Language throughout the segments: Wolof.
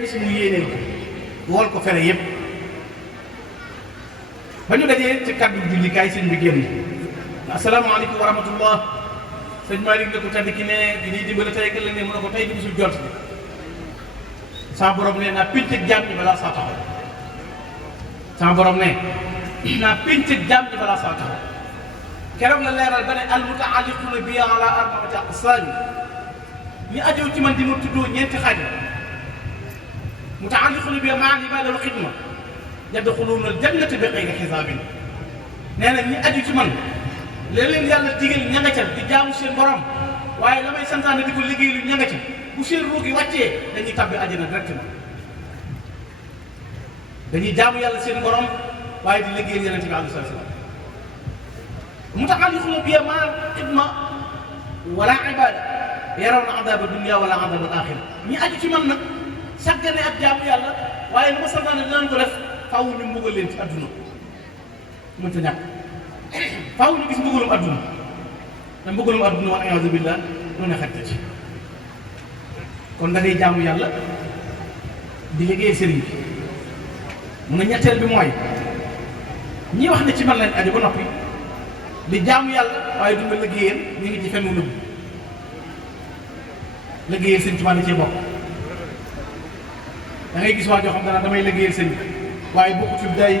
bis mu yéeneel ko wool ko fere yëpp ba ñu dajee ci kaddu jullikaay sëñ bi génn asalaamaaleykum wa rahmatullah sëñ Malick ne ko tedd ki ne di ñuy dimbale tey ëllëg ne mu ne ko tey di bisul jot bi sama borom ne naa pénc ak jaam ñi balaa saa taxaw sama borom ne naa pénc ak jaam ñi balaa saa taxaw keroog la leeral ba ne al mutaalliquuna bi ala arbaati aqsaam ñi ajoo ci man di ma tuddoo ñeenti xaaj mutaalliquuna bi maa al-ibaada wal xidma yadxuluuna al-jannata bi xayri xisaabin nee na ñi aju ci man léeg-léeg yàlla digal ña nga ca di jaamu seen borom waaye la may santaane di ko liggéey lu ña nga ca bu seen ruug yi wàccee dañuy tabbi àjjana directement dañuy jaamu yàlla seen borom waaye di liggéeyal Yonent bi alayhi salaam mutaalliquuna bi maa al-xidma wala ibaada yarawna adaaba dunya wala adaaba al-aaxira ñi aju ci man nag sàggane ak jaamu yàlla waaye lu ma santaane dinañ ko def faaw ñu mbugal leen ci adduna mënta ñàkk faaw ñu gis mbugalum adduna te mbugalum adduna wal iyaazu billah lu ne xaj ci kon da ngay jaamu yàlla di liggéey sëriñ bi mun na ñetteel bi mooy ñi wax ne ci man lañ aju ba noppi di jaamu yàlla waaye du ma liggéeyal ñu ngi ci fenn wu nëbb liggéeyal sëñ Tuubaa da cee bokk da ngay gis waa joo xam dana damay liggéeyal sëñ bi waaye bokku ci day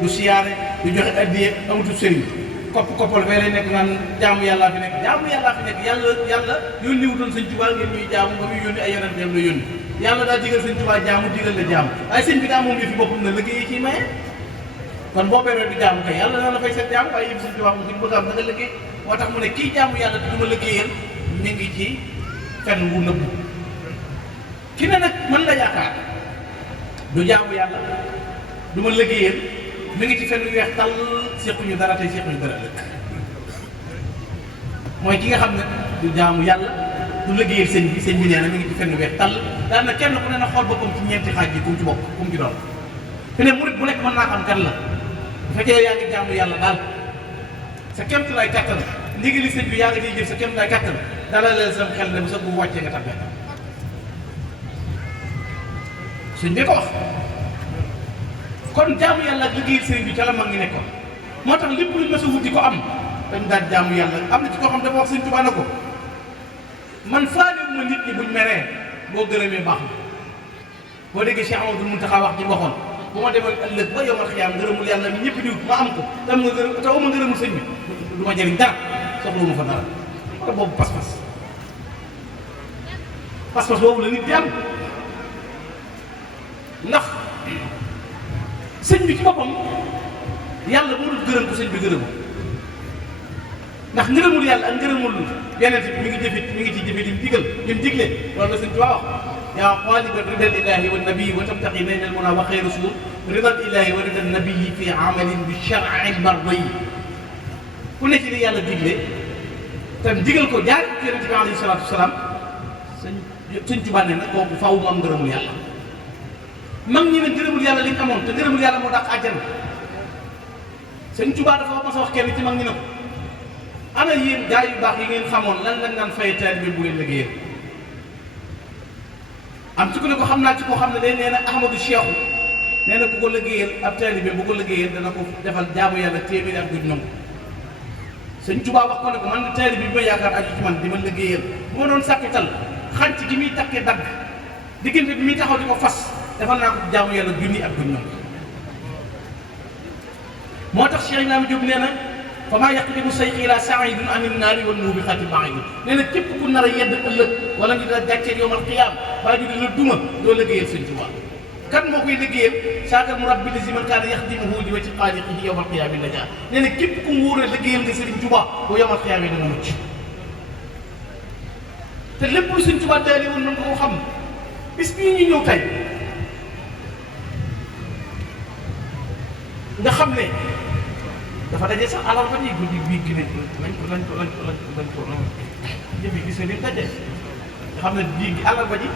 du siyaare du joxe addiye amatul sëriñ koppal fay lay nekk naan jaamu yàllaa fi nekk jaamu yàllaa fi nekk yàlla yónni wutoon sëñ Tuubaa ngeen ñuy jaamu ba muy yónni ay yonenteem la yónni yàlla daa digal sëñ Tuubaa jaamu digal la jaamu waaye sëñ bi daa moom yëfi boppam na liggéey yi ciy maye kon boo beree du jaamu kay yàlla dana la fay seen jaamu waaye yëfi sëñ Tuubaa moom ci bëgg am da nga liggéey moo tax mu ne kii jaamu yàlla te du ma liggéeyal ñu ngi ci fenn wu nëbbu ki ne nag mën la yaakaar du jaamu yàlla du ma liggéeyal mi ngi ci fenn weex tàll sequñu dara tey sequñu dara ëllëg mooy ki nga xam ne du jaamu yàlla du liggéeyal sëñ bi nee na mi ngi ci fenn weex tàll daan na kenn ku ne na xool boppam ci ñeenti xaaj yi ku mu ci bokk ku mu ci doon fi ne murit bu nekk mën naa xam kan la bu fekkee yaa ngi jaamu yàlla daal sa kéemtu lay kattan ndigali sëñ bi yaa ngi ciy jëf sa kéemtu lay kattan dalal leen sam xel ne bu sa bu wàccee nga tabbee suñ bi ko wax kon jaamu yàlla ak liggéeyal sëriñ bi ca la mag ngi nekkoon moo tax lépp luñ mës a wuti ko am dañ daan jaamu yàlla am na ci koo xam dafa wax sëñ Tuubaa na ko man faalewuma nit ñi buñ meree boo gërëmee baax na boo déggee Cheikh Amadou Muntaxa wax ji waxoon bu ma demal ëllëg ba yomal xiyaam ngërëmul yàlla mi ñëpp diwut ma am ko tam nga gërëm taw ma ngërëmul sëñ bi du ma jëriñ dara soxlawuma fa dara te boobu pas-pas boobu la nit di am ndax sëñ bi ci boppam yàlla boo dul gërëm ko sëñ bi gërëm ndax ngërëmul yàlla ak ngërëmul yeneen mi ngi jëfit mi ngi ci jëfe lim digal lim digle loolu la sëñ Tuubaa wax yaa qaaliban ridal ilahi wa nabii wa tabtaqi nayna al muna wa xayra rasul ridal ilahi wa ridal nabii fi amalin bi shar'il mardi ku ne ci li yàlla digle te digal ko jaar ci yonent bi alayhi salaatu wasalaam sëñ Tuubaa ne nag kooku faaw mu am ngërëmul yàlla mag ñi ne ngërëmul yàlla liñ amoon te ngërëmul yàlla moo dàq àjjana sëñ Tuubaa dafa mas a wax kenn ci mag ñi ne ko ana yéen gaa yu baax yi ngeen xamoon lan lañ daan fay taalibe bu ngeen liggéeyal am ci ku ne ko xam naa ci koo xam ne day nee na Ahmadou Cheikhou nee na ku ko liggéeyal ab taalibe bu ko liggéeyal dana ko defal jaamu yàlla téeméeri ak duñ nangu sëñ Tuubaa wax ko ne ko man taalibe bi ma yaakaar aju ci man di ma liggéeyal bu ma doon sàkkital xànc gi muy takkee dagg diggante bi muy taxaw di ko fas defal naa ko jaamu yàlla junni ak duñ nangu moo tax Cheikh Ibrahima Diop nee na fa maa yaqdimu sayqi ila saidun anin naari wan nuubi xati baid nee na képp ku nar a yedd ëllëg wala ñu dina gàcceel yowmal qiyaam baa ñu dina duma doo liggéeyal sëñ Tuubaa kan moo koy liggéeyal saakal mu rabbi lazi man kaana yaxdimuhu li wajhi xaaliqihi yowmal qiyaami la jaar nee na képp ku mu wóor a liggéeyal nga sëriñ Tuubaa boo yowmal qiyaam yi dana mucc te lépp lu sëñ Tuubaa daale woon nañ ko xam bis bii ñu ñëw tey nga xam ne dafa daje sax alarba nii guddi bii gi ne lañ ko jëf yi gis nga ni daje nga xam ne bii gi alarba ji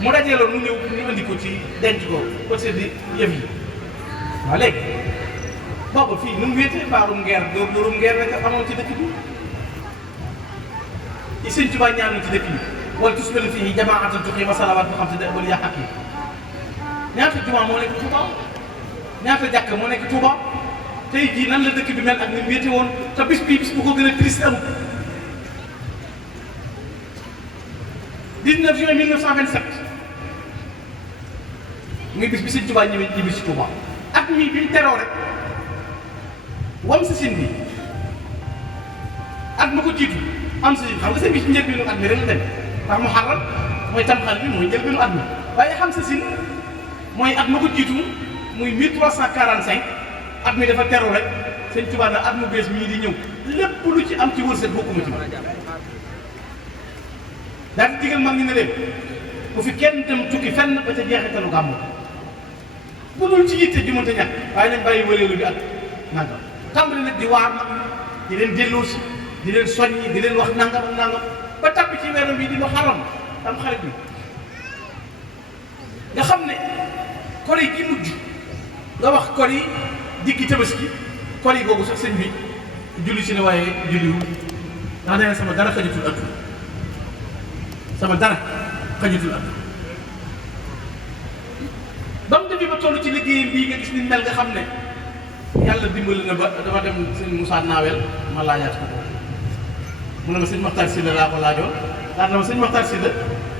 mu dajee loolu mu ñëw ñu indi ko ci denc ko ba seddi yëf yi waaw léegi boobu fii nu mu wéetee mbaarum ngeer dóorum ngeer rek amoon ci dëkk bi i sëñ Tuubaa ñaanu ci dëkk bi wala tusbali fii jamaatan tuqi wa salawaat bu xam te da bal yàq ak yi ñaata jumaa moo nekk Touba ñaata jàkk moo nekk Touba tey jii nan la dëkk bi mel ak ni mu wéete woon te bis bii bis bu ko gën a triste amul. 19 juin 1927 muy bis bi Sëñ Touba ñëwee ñibbi si Touba at mii bi mu teroo rek wam sa sin bi at ma ko jiitu am sa sin xam nga seen bi ci njëlbéenu at mi rek la dem ndax Muharram mooy tamxarit bi mooy njëlbéenu at mi waaye xam sa sin mooy at ma ko jiitu muy 1345 at mi dafa teru rek Sëñ Touba na at mu bees mii di ñëw lépp lu ci am ci wërsëg bokkuma ci ma daal di digal mag ñi ne leen bu fi kenn dem tukki fenn ba ca jeexitalu gàmmu bu dul ci yitte ju mënta ñàkk waaye nañ bàyyi wëreelu bi ak nangam tàmbali nag di waar mag di leen delloosi di leen soññi di leen wax nangam ak nangam ba tàbbi ci weeram bi di lu xaram tam xarit bi nga xam ne kor yi ki mujj nga wax kor yi diggi tabaski kor yi googu sax sëñ bi julli ci ne waaye julliwu ndax nee na sama dara xajatul ëtt sama dara xajatul ëtt ba mu demee ba toll ci liggéeyam bii nga gis ni mel nga xam ne yàlla dimbali na ba dama dem sëñ Moussa Nawel ma laajaat ko mu ne ma sëñ Makhtar Sylla laa ko laajoon daal na ma sëñ Makhtar Sylla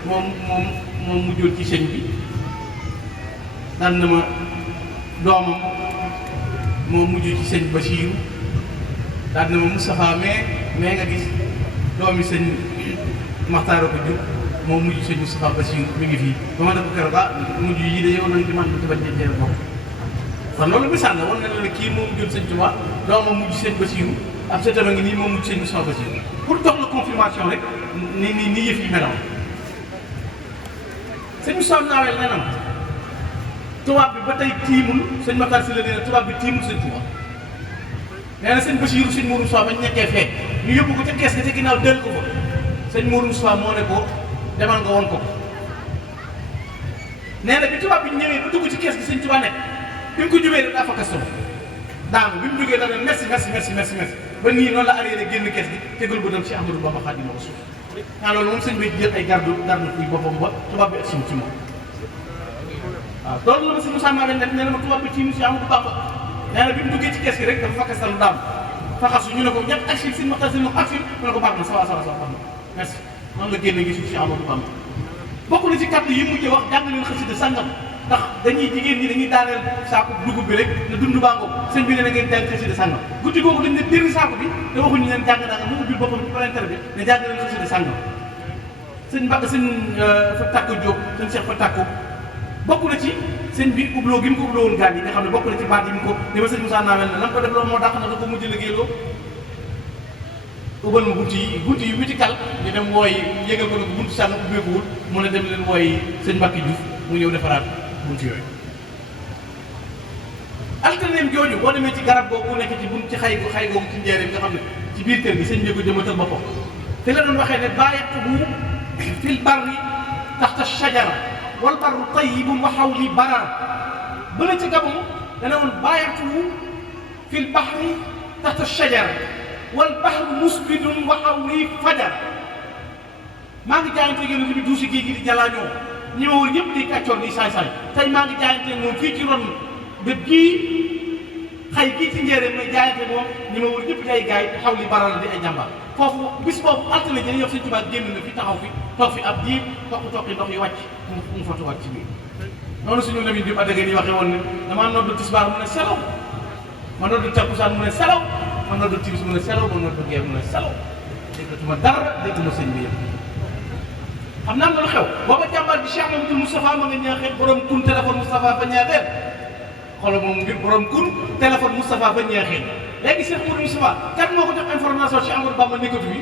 moom mujjoon ci sëñ bi daal na ma doomam moo mujj ci sëñ Bachir daal na ma Moustapha mais nga gis doomi sëñ Makhtar ko jur moo mujj sëñ Moustapha Bachir mi ngi fii ba ma def ko keroog mujj yi de yow nañ di man di bañ a jël bopp kon loolu misaal la wan na la kii moo mujjoon sëñ Touba doomam mujj sëñ Bachir ab sa tama ngi nii moo mujj sëñ Moustapha Bachir pour jox la confirmation rek ni yëf yi meloon sëñ Moustapha Nawel nee na tubaab bi ba tey tiimul sëñ Makhtar Sylla nee na tubaab bi tiimul sëñ Touba nee na sëñ Bachir sëñ Mourou Moustapha bañ nekkee fee ñu yóbbu ko ca kees ga ca ginnaaw del ko fa sëñ Mourou Moustapha moo ne ko demal nga woon ko nee na bi tubaab bi ñëwee ba dugg ci kees gi sëñ Touba nekk bi mu ko jubee rek daa fa kasto daangu bi mu jógee da ne merci ba nii noonu la arrière génn kees gi tegal ba dem ci Ahmadou Bamba Khadimu Rasul naa loolu moom sëñ bi jël ay garde kuy boppam ba tubaab bi ak sim ci moom waaw loolu la ma si Moussa Nawel nee na ma tubaab bi tiim si Ahmadou Bamba nee na bi mu duggee ci kees gi rek dafa fa kastalu daam faxasu ñu ne ko ñett ak si sëñ Makhtar Sylla ak fi mu ne ko baax na sawa baax na merci noonu la génne gisul si Ahmadou Bamba bokk na ci kàddu yi mujjee wax jàng leen xasida sàngam ndax dañuy jigéen ñi dañuy daaneel saako dugub bi rek ne dund baa ngoog sëñ bi ne na ngeen jàng xasida sàngam guddi googu dañ ne diri saako bi te waxuñu leen jàng naa mu ubbil boppam ci palanteer bi ne jàng leen xasida sàngam sëñ Mbacke sëñ fa tàkku Diop sëñ Cheikh fa tàkku bokk na ci sëñ bi ubloo gi mu ko ubloo woon gaan yi nga xam ne bokk na ci baat yi mu ko dama sëñ Moussa Nawel ne lan ko def loolu moo dàq na da ko mujj liggéeyloo ubbal ma bunti yi witi kal ñu dem wooy yëgal ko ne ko buntu sànn ubbeeku wut mu ne dem leen wooy sëñ Mbacke Diouf mu ñëw defaraat buntu yooyu alterneem jooju boo demee ci garab googu nekk ci bunt ci xay googu ci njëriñ nga xam ne ci biir kër gi sëñ bi ko jëmatal boppam te la doon waxee ne bàyyatuhu fil barri taxta shajara wal barru tayyibun wa hawli barar ba la ci gabam dana woon bàyyatuhu fil bahri taxta shajara wal bahru musbidun wa hawli fajar maa ngi jaayante yonent bi duusi géej gi di jalaañoo ñi ma wër ñëpp di kàccoor di saay-saay tey maa ngi jaayante moom fii ci ron bépp gii xay gii ci njéeréer may jaayante moom ñi ma wër ñëpp di ay gaay xaw li baral di ay jàmbaar foofu bis boobu altine jëne yox Sëñ Tuubaa génn na fi taxaw fi toog fi ab diir toqi ndox yi wàcc mu fotuwaat ci biir noonu suñu Lamin Jóob Addaga yi waxee woon ne damaa noddu tisbaar mu ne selaw ma noddu takkusaan mu ne selaw ma noddu timis mu ne selaw ma noddu gee mu ne selaw déggatuma dara dégguma sëñ bi yëpp xam naa lu xew booba jàmbaar bi Cheikh Mamadou Moustapha ma nga ñaaxee borom kun téléphone Moustapha fa ñaaxeel xoolal moom ngir borom kun téléphone Moustapha fa ñaaxeel léegi Cheikh Mamadou Moustapha kan moo ko jox information Cheikh Amadou Bamba nekkatu fi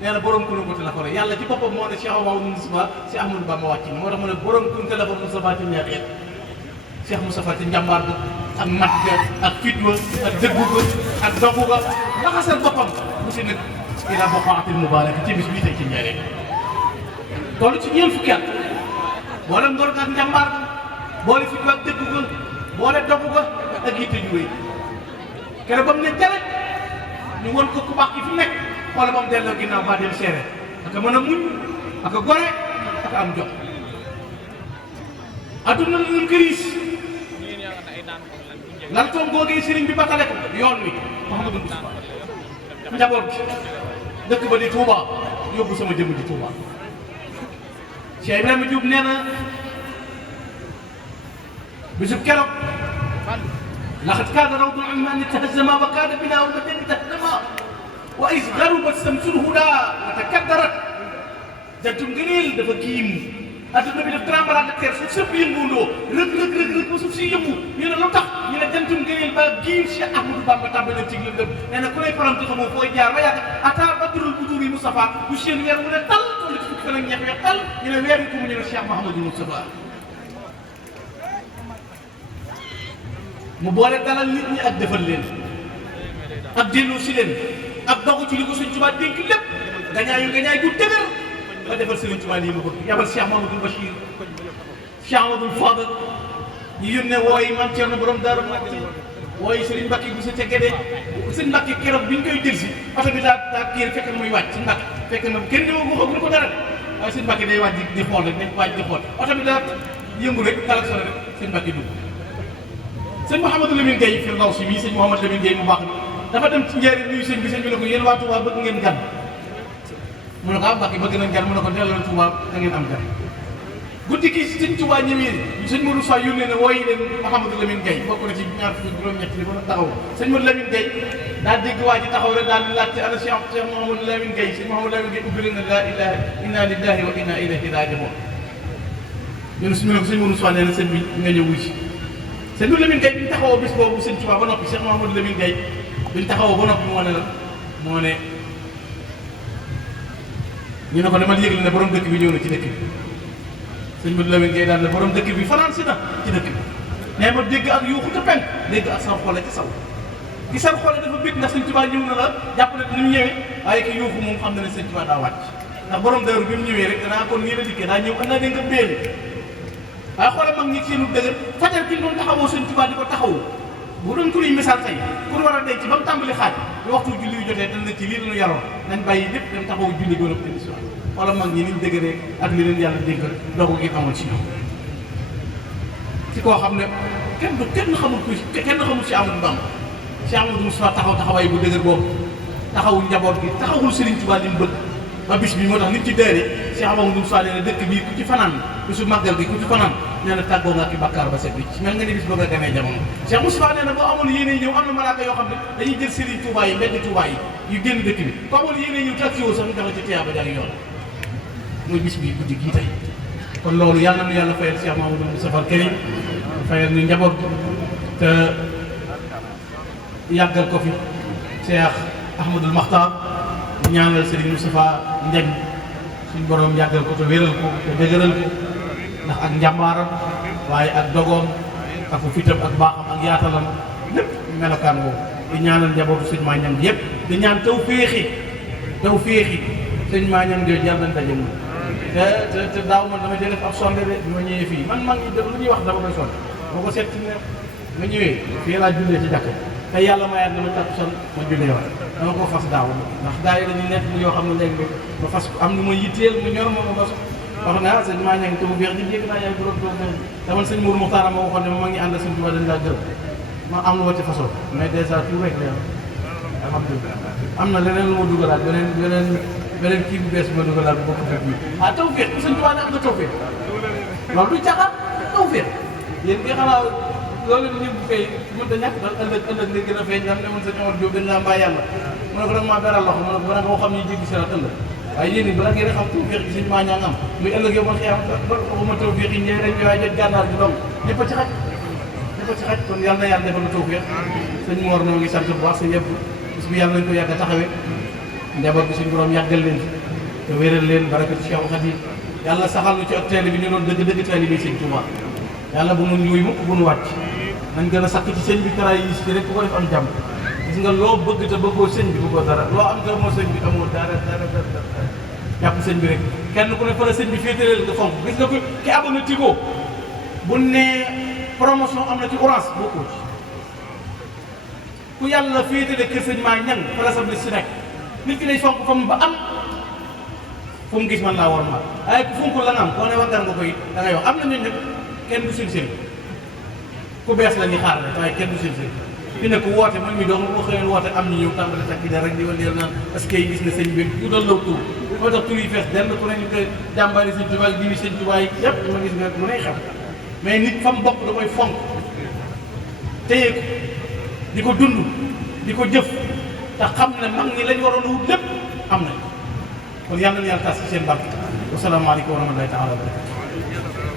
nee na borom kun ko téléphone yàlla ci boppam moo ne Cheikh Mamadou Moustapha si Amadou Bamba wàcc na moo tax mu ne borom kun téléphone Moustapha ci ñaaxeel Cheikh Moustapha ci njàmbaar ga ak mat ga ak fitwa ak dëggu ga ak dogu ga laxasal boppam mu si nag ila baqaatil mubarak ci bis bii tey ci njëriñ toll ci ñeent fukki at boole ngor ak njàmbaar boole fi ak dëggu ga boole dogu ga ak yitte ju rëy keroog ba mu ne jale ñu won ko ku baax ki fi nekk xoolal ba mu delloo ginnaaw ba dem seere ak a mën a muñ ak a gore ak a am jox adduna la ñu këriis lan toom googee sëriñ bi batale ko yoon wi Mouhamadou Moustapha njaboot gi dëkk ba di Touba yóbbu sama jëmm di Touba Cheikh Ibrahima Diop nee na bisub keroog laqad kaana rawdul ilmaani tahazzama wa kaana binaa al-madiinati tahdama wa iz gharubat shamsul hudaa wa takaddarat jantum ngëneel dafa giim adduna bi def tremblement de terre suuf sëpp yënguwuloo rëg ba suuf si yëngu ñu ne lu tax ñu ne jantum ngëneel ba giim Cheikh Ahmadou Bamba tàmbale ci lëndëm nee na ku lay faram te xamoo fooy jaar ba yàgg ata badrul buduuri Moustapha bu seen weer mu ne tal toll ci fukki fan ak ñeent weer tal ñu ne weer yi ko mu ñu ne Cheikh Mouhamadou Moustapha mu boole dalal nit ñi ak defal leen ak delloo si leen ak dogu ci li ko Sëñ Tuubaa dénk lépp gañaay gu dëgër ba defal Sëriñ Tuubaa lii ma bëgg yabal Cheikh Mamadou Bachir Cheikh Amadou Fadal ñu yónnee wooyi Maam Cerno borom Daaru Muxti wooyi Sëriñ Mbàkke bu sa ca Gédé Sëñ Mbàkke keroog bi ñu koy jël si oto bi daa kii fekk na muy wàcc Sëñ Mbàkke fekk na kenn di ma ko dara de waaye Sëñ Mbàkke day wàcc di xool rek dañ wàcc di xool oto bi daa yëngu rek kalak solo rek Sëñ Mbàkke dugg sëñ Mouhamadou Lamine Gueye fi ndaw si bii sëñ Mouhamadou Lamine Gueye mu baax dafa dem ci njëriñ nuyu sëñ bi sëñ bi ne ko yéen waa Touba bëgg ngeen gan mu ne ko Mbàkke bëgg nañ gan mu ne ko delloo Touba da ngeen am gan guddi gi sëñ Touba ñëwee sëñ Modou Sow yónnee ne wooyi leen Mouhamadou Lamine Gueye bokk na ci ñaar fukki juróom-ñett li ba taxaw sëñ Modou Lamine Gueye daal dégg waa ji taxaw rek daal di laajte ana Cheikh Mouhamadou Lamine Gueye sëñ Mouhamadou Lamine Gueye ubbi leen ne laa ilaha inna lillahi wa inna ilayhi raaji'uun ñun suñu ne ko sëñ Modou Sow nee na sëñ bi nga ñëw wuy si sëñ Modou Lamine Gueye bi ñu taxawoo bis boobu sëñ Tuubaa ba noppi Cheikh Mouhamadou Lamine Gueye bi ñu taxawoo ba noppi moo ne la moo ne ñu ne ko dama yëgle ne borom dëkk bi ñëw na ci dëkk bi sëñ Modou Lamine Gueye daal ne borom dëkk bi fanaan si na ci dëkk bi mais ma dégg ak yuuxu te penk dégg ak sar xoole ci saw ki sar xoole dafa bég ndax sëñ Tuubaa ñëw na la jàpp ne ni mu ñëwee waaye ki yuuxu moom xam na ne sëñ Tuubaa daa wàcc ndax borom dëru bi mu ñëwee rek danaa kon nii la dikkee daa ñëw ënna nga béeli waaye xoolal mag ñi seenu dëgër fajar ki doon taxawoo sëñ Tuubaa di ko taxawu bu doon kuréel misaal tey pour war a denc ba mu tàmbali xaaj bi waxtu julli yu jotee dañ la ci lii lañu yaroon nañ bàyyi lépp dem taxawu julli gën a émission xoolal mag ñi niñ dëgëree ak li leen yàlla dégg doogu gi amoon ci ñoom ci koo xam ne kenn xamul ci Amadou Bamba ci Amadou Moustapha taxaw taxawaay bu dëgër boobu taxawul njaboot gi taxawul Sëriñ Tuubaa li mu bëgg ba bis bi moo tax nit ci dëre Cheikh Amadou Moustapha nee na dëkk bii ku ci fanaan bisu màggal gi ku ci fanaan nee na tàggoo nga ki bàkkaar ba set wicc mel nga ni bis ba nga demee jamono Cheikh Moustapha nee na boo amoon yéene ñëw am na malaaka yoo xam ne dañuy jël Serigne Touba yi mbedd Touba yi yu génn dëkk bi ko amoon yéene ñëw taxi woo sax ñu tax ci tiyaaba jari yoon muy bis bi guddi gii tey kon loolu yàlla na yàlla fayal Cheikh Mamadou Moustapha Karim fayal ñu njaboot te yàggal ko fi Cheikh Ahmadoul Makhtar ñaanal Serigne Moustapha Ndeg suñ borom yàggal ko te wéral ko te dëgëral ko ndax ak njàmbaaram waaye ak dogoom ak fitam ak baaxam ak yaatalam lépp melokaan woowu di ñaanal njabootu sëñ Maañang bi yëpp di ñaan taw féexi sëñ Maañang jooju yàlla nañ daje moom te daaw man dama jël ab sonde de bi ma ñëwee fii man mag ñi lu ñuy wax dama koy sonde boo ko seet ci ne ma ñëwee fii laa jullee ci jàkk te yàlla mayaat dama takk son ma jullee waat dama ko fas daaw ndax daay dañuy nekk yoo xam ne léegi ba fas am lu ma yitteel mu ñor ma fas wax ne ah sëñ Maañang taw féex di dégg naa yaay borom taw féex dama sëñ Mourou Mokhtar ma waxoon ne ma ngi ànd ak sëñ Tuubaa dañ laa gërëm ma am lu ma ci façon mais dèjà tout rek la alhamdulilah am na leneen lu ma dugalaat beneen kii bu bees bi ma dugalaat bu bokk fekk bi ah taw féex bu sëñ Tuubaa ne am na taw féex loolu du caaxaan taw féex yéen nga xanaa loolu ñëpp fay mënta ñàkk daal ëllëg nga gën a feeñ dam ne man sëñ Omar Diop dañ laa mbaa yàlla mu ne ko danga maa beral loxo mu ne ko bana boo xam ne jéggi siraat ëllëg waaye yéen it bala ngeen xam taw féex gi sëñ Maañang am muy ëllëg yow man xëy waxuma taw féex yi ñëw rek waaye jot gànnaar gi donc ñëpp a ci xaj kon yàlla na yàlla defal na taw féex sëñ Mor noo ngi sant bu baax sëñ yëpp bis bi yàlla nañ ko yàgg a taxawee njaboot bi suñu borom yàggal leen te wéral leen barakatu Cheikh Khadim yàlla saxal nu ci ak teel bi ñu doon dëgg teel bi sëñ Touba yàlla bu nu ñuy mukk bu nu wàcc nañ gën a sakk ci sëñ bi kara yi ci rek ku ko def am jàmm gis nga loo bëgg te bëggoo sëñ bi bëggoo dara loo am te moo sëñ bi amoo dara jàpp sëñ bi rek kenn ku ne fa la sëñ bi féetaleel nga fonk gis nga ko ki amoon na Tigo bu nee promotion am na ci orange bokkoo ci ku yàlla féetale kër sëñ Maañang fa la sabli si nekk nit ki day fonk fa mu ba am fu mu gis man laa war ma waaye ku fonk la nga am koo ne waggar nga koy da ngay wax am na ñun nag kenn du seen ku bees la ñuy xaar rek waaye kenn du seen fi ne ko woote man mi doon boo xëyoon woote am ñu ñëw tàmbali takk da rek di wëndeel naan parce que gis na sëñ bi ñu doon law tur moo tax tur yi fees denn ku nañu ko jàmbaari sëñ Tuubaa diini sëñ Tuubaa yëpp ma gis nga lu nay xam mais nit fa mu bokk da koy fonk téye ko di ko dund di ko jëf te xam ne mag ñi lañ waroon a wut lépp am nañ kon yàlla na yàlla tas ci seen barke wasalaamaaleykum wa rahmatullahi taala wa barakatu